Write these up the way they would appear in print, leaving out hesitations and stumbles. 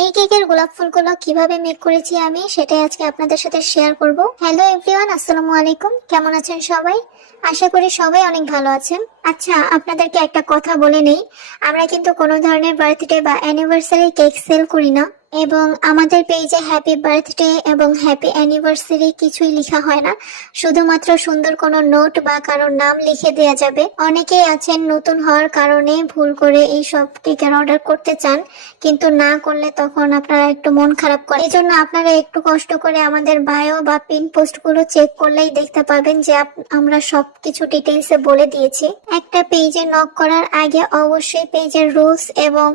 এই কেকের গোলাপ ফুলগুলো কিভাবে মেক করেছি আমি সেটাই আজকে আপনাদের সাথে শেয়ার করব। হ্যালো এভরিওয়ান, আসসালামু আলাইকুম। কেমন আছেন সবাই? আশা করি সবাই অনেক ভালো আছেন। আচ্ছা, আপনাদেরকে একটা কথা বলে নেই, আমরা কিন্তু কোনো ধরনের বার্থডে বা অ্যানিভার্সারি কেক সেল করি না, এবং আমাদের পেজে হ্যাপি বার্থডে এবং হ্যাপি অ্যানিভার্সারি কিছুই লেখা হয় না। শুধুমাত্র সুন্দর কোনো নোট বা কারোর নাম লিখে দেওয়া যাবে। অনেকেই আছেন নতুন হওয়ার কারণে ভুল করে এই সব কেকের অর্ডার করতে চান, কিন্তু না করলে তখন আপনারা একটু মন খারাপ করে। এই জন্য আপনারা একটু কষ্ট করে আমাদের বায়ো বা পিন পোস্ট গুলো চেক করলেই দেখতে পাবেন যে আমরা সবকিছু ডিটেইলসে বলে দিয়েছি। একটা পেজে নক করার আগে অবশ্যই পেজের রুলস এবং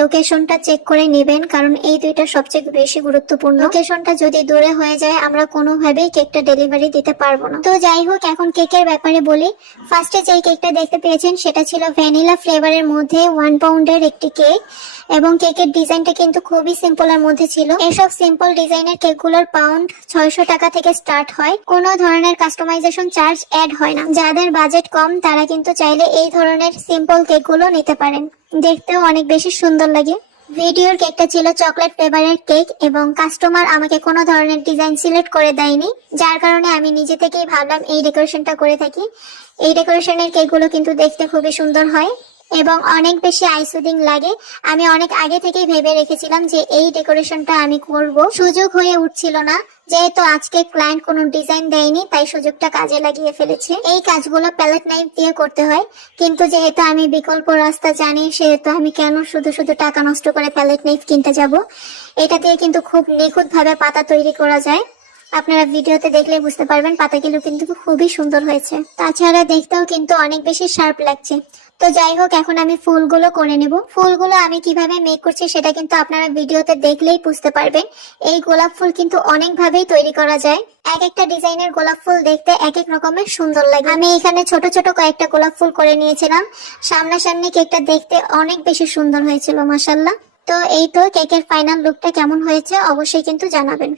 লোকেশনটা চেক করে নেবেন, কারণ এই দুইটা সবচেয়ে বেশি গুরুত্বপূর্ণ। লোকেশনটা যদি দূরে হয়ে যায় আমরা কোনোভাবেই কেকটা ডেলিভারি দিতে পারবো না। তো যাই হোক, এখন কেকের ব্যাপারে বলি। ফার্স্টে যে কেকটা দেখতে পেয়েছেন সেটা ছিল ভ্যানিলা ফ্লেভারের মধ্যে 1 পাউন্ডের একটি কেক, এবং কেকের ডিজাইনটা কিন্তু খুবই সিম্পলের মধ্যে ছিল। এসব সিম্পল ডিজাইনের কেকগুলোর পাউন্ড 600 টাকা থেকে স্টার্ট হয়। কোনো ধরনের কাস্টমাইজেশন চার্জ অ্যাড হয় না। যাদের বাজেট কম তারা কিন্তু চাইলে এই ধরনের সিম্পল কেকগুলো নিতে পারেন, দেখতেও অনেক বেশি সুন্দর লাগে। ভিডিওর কেকটা ছিল চকলেট ফ্লেভারের কেক, এবং কাস্টমার আমাকে কোনো ধরনের ডিজাইন সিলেক্ট করে দেয়নি, যার কারণে আমি নিজে থেকেই ভাবলাম এই ডেকোরেশনটা করে থাকি। এই ডেকোরেশনের কেকগুলো কিন্তু দেখতে খুবই সুন্দর হয় এবং অনেক বেশি আইসুদিং লাগে। আমি অনেক আগে থেকেই ভেবে রেখেছিলাম যে এই ডেকোরেশনটা আমি করব, সুযোগ হয়ে উঠছিল না। যেহেতু আজকে ক্লায়েন্ট কোনো ডিজাইন দেয়নি তাই সুযোগটা কাজে লাগিয়ে ফেলেছে। এই কাজগুলো প্যালেট নাইফ দিয়ে করতে হয়, কিন্তু যেহেতু আমি বিকল্প রাস্তা জানি সেহেতু আমি কেন শুধু শুধু টাকা নষ্ট করে প্যালেট নাইফ কিনতে যাব। এটা দিয়ে কিন্তু খুব নিখুঁত ভাবে পাতা তৈরি করা যায়। আপনারা ভিডিওতে দেখলে বুঝতে পারবেন পাতাগুলো কিন্তু খুবই সুন্দর হয়েছে। তাছাড়া দেখতেও কিন্তু অনেক বেশি শার্প লাগছে। তো যাই হোক, এখন আমি ফুলগুলো করে নেব। ফুলগুলো আমি কিভাবে মেক করছি সেটা কিন্তু আপনারা ভিডিওতে দেখলেই বুঝতে পারবেন। এই গোলাপ ফুল কিন্তু অনেক ভাবেই তৈরি করা যায়। এক একটা ডিজাইনের গোলাপ ফুল দেখতে এক এক রকমের সুন্দর লাগে। আমি এখানে ছোট ছোট কয়েকটা গোলাপ ফুল করে নিয়েছিলাম। সামনাসামনি কেকটা দেখতে অনেক বেশি সুন্দর হয়েছিল, মাশাআল্লাহ। তো এই তো কেকের ফাইনাল লুকটা কেমন হয়েছে অবশ্যই কিন্তু জানাবেন।